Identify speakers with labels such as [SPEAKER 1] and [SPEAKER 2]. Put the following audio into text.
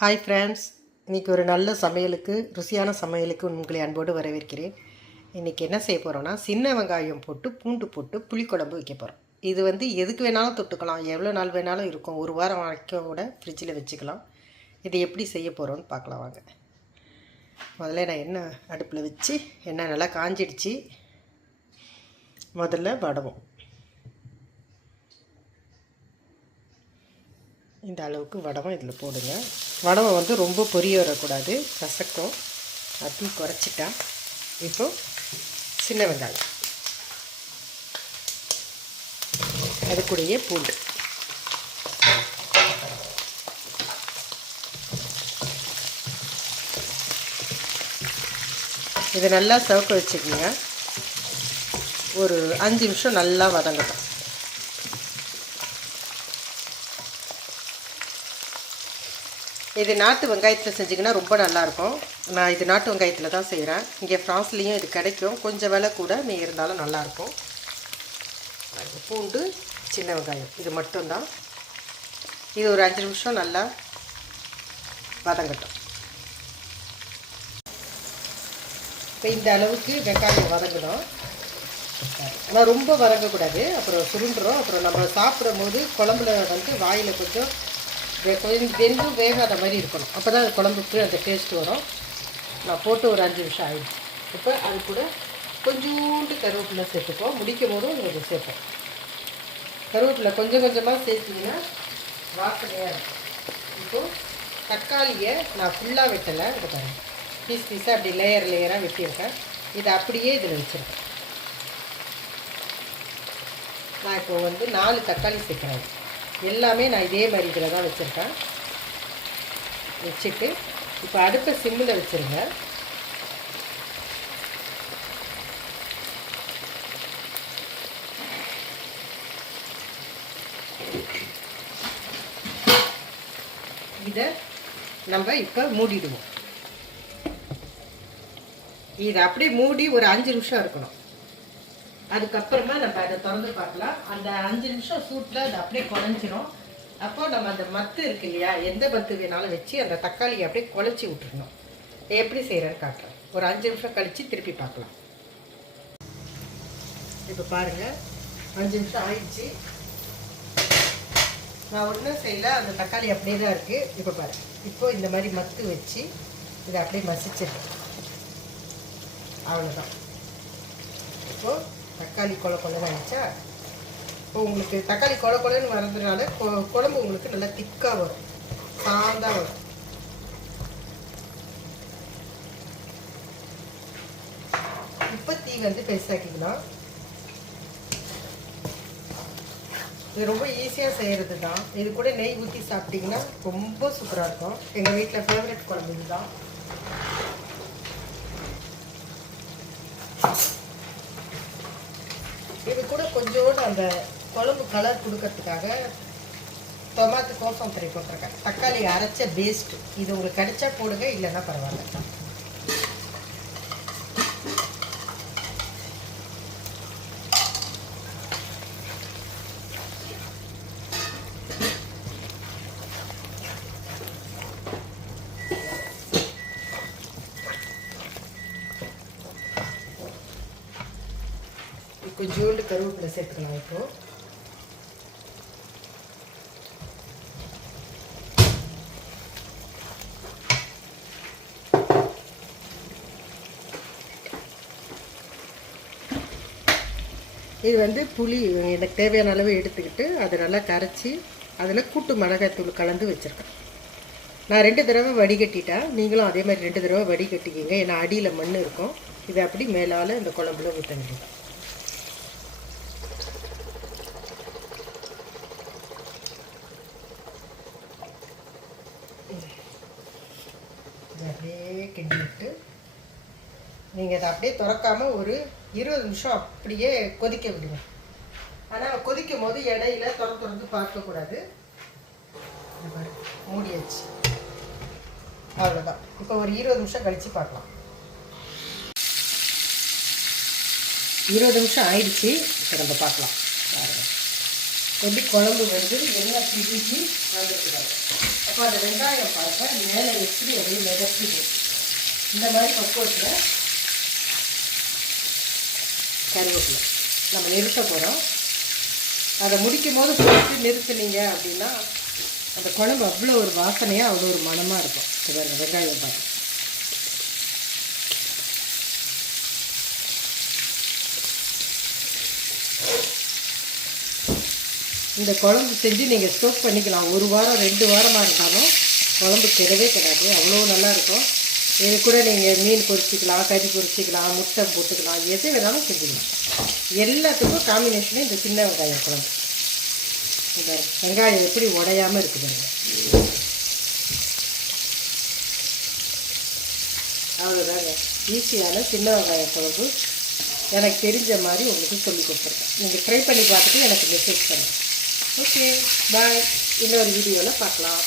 [SPEAKER 1] Hi friends இன்றைக்கி ஒரு நல்ல சமையலுக்கு ருசியான சமையலுக்கு உங்களை அன்போடு வரவேற்கிறேன். இன்றைக்கி என்ன செய்ய போகிறோன்னா சின்ன வெங்காயம் போட்டு பூண்டு போட்டு புளிக்குழம்பு வைக்க போகிறோம் இது வந்து எதுக்கு வேணாலும் தொட்டுக்கலாம். எவ்வளோ நாள் வேணாலும் இருக்கும். ஒரு வாரம் வரைக்கும் கூட ஃப்ரிட்ஜில் வச்சுக்கலாம். இது எப்படி செய்ய போகிறோம்னு பார்க்கலாம் வாங்க. முதல்ல நான் எண்ணெய் அடுப்பில் வச்சு எண்ணெய் நல்லா காஞ்சிடுச்சு. முதல்ல வடவும். இந்த அளவுக்கு வடவை இதில் போடுங்க. வடவை வந்து ரொம்ப பொரிய வரக்கூடாது. கசக்கும். அப்படி குறைச்சிட்டா. இப்போ சின்ன வெங்காயம். அது கூடயே பூண்டு. இதை நல்லா சவுக்க வச்சுக்கோங்க. ஒரு அஞ்சு நிமிஷம் நல்லா வதங்கட்டும். இது நாட்டு வெங்காயத்தில் செஞ்சிங்கன்னா ரொம்ப நல்லாயிருக்கும். நான் இது நாட்டு வெங்காயத்தில் தான் செய்கிறேன் இங்கே ஃப்ரான்ஸ்லேயும் இது கிடைக்கும். கொஞ்சம் விலை கூட நீ இருந்தாலும் நல்லாயிருக்கும். பூண்டு சின்ன வெங்காயம். இது மட்டும்தான். இது ஒரு அஞ்சு நிமிஷம் நல்லா வதங்கட்டும். இப்போ இந்த அளவுக்கு வெங்காயம் வதங்கணும். ஆனால் ரொம்ப வதங்கக்கூடாது. அப்புறம் சுருண்டுறோம். அப்புறம் நம்ம சாப்பிடும் போது குழம்புல வந்து வாயில் கொஞ்சம் கொஞ்சம் வெந்து வேகாத மாதிரி இருக்கணும். அப்போ தான் குழம்புக்கு அந்த டேஸ்ட் வரும். நான் போட்டு ஒரு அஞ்சு நிமிஷம் ஆகிடும் இப்போ அது கூட கொஞ்சோண்டு கருவேப்பிலை சேர்த்துப்போம் முடிக்கும் போதும் உங்களுக்கு சேர்ப்போம். கருவேப்பிலை கொஞ்சம் கொஞ்சமாக சேர்த்திங்கன்னா வாசனையாக இருக்கும். இப்போது தக்காளியை நான் ஃபுல்லாக வெட்டலை. இதை பீஸ் பீஸாக அப்படி லேயர் லேயராக வெட்டியிருக்கேன். இதை அப்படியே இதில் வச்சுருக்கேன். நான் இப்போ வந்து நாலு தக்காளி சேர்க்குறேன். எல்லாமே நான் இதே மாதிரி இதில் தான் வச்சுருக்கேன். வச்சுட்டு இப்போ அடுப்பை சிம்மில் வச்சுருங்க. இதை நம்ம இப்போ மூடிடுவோம். இதை அப்படியே மூடி ஒரு அஞ்சு நிமிஷம் இருக்கணும். அதுக்கப்புறமா நம்ம அதை திறந்து பார்க்கலாம். அந்த அஞ்சு நிமிஷம் சூட்டில் அது அப்படியே குழஞ்சிரும். அப்போ நம்ம அந்த மத்து இருக்கு இல்லையா? எந்த மத்து வேணாலும் வச்சு அந்த தக்காளியை அப்படியே குழச்சி விட்டுருணும் எப்படி செய்கிறேன்னு காட்டுறேன். ஒரு அஞ்சு நிமிஷம் கழித்து திருப்பி பார்க்கலாம். இப்போ பாருங்கள் அஞ்சு நிமிஷம் ஆயிடுச்சு. நான் ஒன்றும் செய்யல. அந்த தக்காளி அப்படியே தான் இருக்குது இப்போ பாருங்கள் இப்போ இந்த மாதிரி மத்து வச்சு இதை அப்படியே மசிச்சிருக்கேன் அவ்வளோதான் இப்போது தக்காளி கொல கொலை ஆகிடுச்சா இப்போ உங்களுக்கு தக்காளி கொலை கொலைன்னு வர்றதுனால குழம்பு உங்களுக்கு நல்லா திக்காக வரும். சாந்தாக வரும். இப்போ தீ வந்து பெருசாக்கிக்கலாம். இது ரொம்ப ஈஸியாக செய்கிறது தான் இது கூட நெய் ஊற்றி சாப்பிட்டிங்கன்னா ரொம்ப சூப்பராக இருக்கும். எங்கள் வீட்டில் ஃபேவரட் குழம்பு இதுதான். கொஞ்சோண்டு அந்த குழம்பு கலர் கொடுக்கறதுக்காக டொமாட்டோ கோசம் தறி போட்டிருக்கேன். தக்காளி அரைச்ச பேஸ்ட் இது உங்களுக்கு கிடைச்சா போடுங்க இல்லைன்னா பரவாயில்ல. கொஞ்சோண்டு கருவேப்பிலை சேர்த்துக்கலாம் இப்போ. இது வந்து புளி எனக்கு தேவையான அளவு எடுத்துக்கிட்டு அதை நல்லா கரைச்சி அதில் கூட்டு மிளகாய்த்தூள் கலந்து வச்சுருக்கேன். நான் ரெண்டு தடவை வடிகட்டிட்டேன். நீங்களும் அதே மாதிரி ரெண்டு தடவை வடிகட்டிக்கிங்க. ஏன்னா அடியில் மண் இருக்கும். இதை அப்படி மேலால் இந்த குழம்புல ஊற்ற முடியும் அப்படியே கிண்டி விட்டு நீங்கள் அதை அப்படியே திறக்காமல் ஒரு இருபது நிமிஷம் அப்படியே கொதிக்க விடுங்க. ஆனால் கொதிக்கும் போது இடையில திறந்து திறந்து பார்க்கக்கூடாது மூடியாச்சு. அவ்வளோதான் இப்போ ஒரு இருபது நிமிஷம் கழித்து பார்க்கலாம். இருபது நிமிஷம் ஆயிடுச்சு. இப்போ நம்ம பார்க்கலாம். கொண்டு எப்படி குழம்பு வந்து எண்ணெய் பிடிச்சி வந்துருக்குறாங்க அப்போ அந்த வெங்காயம் பாருங்கள் மேலே எப்படி அப்படியே மிதக்குது. இந்த மாதிரி பக்குவத்தில் கருவேப்பிலை. நம்ம நிறுத்த போகிறோம் அதை முடிக்கும் போது போட்டு நிறுத்துனீங்க அப்படின்னா அந்த குழம்பு அவ்வளோ ஒரு வாசனையாக அவ்வளோ ஒரு மணமாக இருக்கும். இது பாருங்க வெங்காயம் பாருங்க. இந்த குழம்பு செஞ்சு நீங்கள் ஸ்டோக் பண்ணிக்கலாம். ஒரு வாரம் ரெண்டு வாரமாக இருந்தாலும் குழம்பு கிடவே கிடாது. அவ்வளோ நல்லாயிருக்கும் இது கூட நீங்கள் மீன் பொரிச்சிக்கலாம் கறி பொரிச்சிக்கலாம் முட்டை போட்டுக்கலாம் எது வேணாலும் செஞ்சுக்கலாம். எல்லாத்துக்கும் காம்பினேஷனே இந்த சின்ன வெங்காயம் குழம்பு இந்த வெங்காயம் எப்படி உடையாமல் இருக்குது அவ்வளோதாங்க ஈஸியான சின்ன வெங்காய குழம்பு. எனக்கு தெரிஞ்ச மாதிரி உங்களுக்கு சொல்லி கொடுத்துருக்கேன். நீங்கள் ட்ரை பண்ணி பார்த்துட்டு எனக்கு மெசேஜ் பண்ணுங்கள் ஓகே பாய் இன்னொரு வீடியோவில் பார்க்கலாம்.